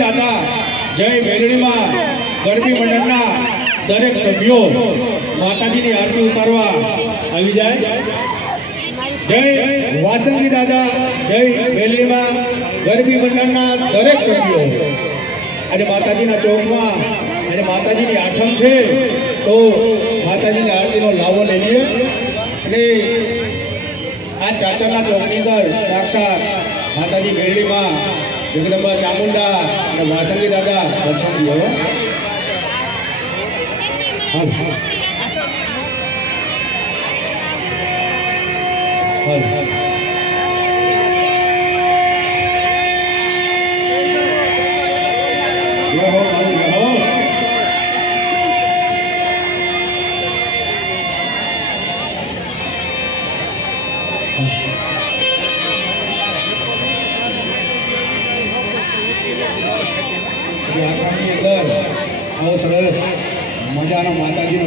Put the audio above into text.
દાદા જય મેલડીમાં ગરબી મંડળના દરેક સભ્યો માતાજીની આરતી ઉતારવા આવી જાય। જય વાસંગી દાદા જય મેલડીમાં ગરબી મંડળના દરેક સભ્યો આજે માતાજીના ચોકમાં અને માતાજીની આઠમ છે તો માતાજીની આરતીનો લાવો લઈએ અને આ ચાચરના ચોકની અંદર સાક્ષાત માતાજી મેલડીમાં જગદંબા ચામુંડા અને વાસંગી દાદા દર્શન દીધો। આખાની અંદર આવો સરસ મજાનો માતાજીનો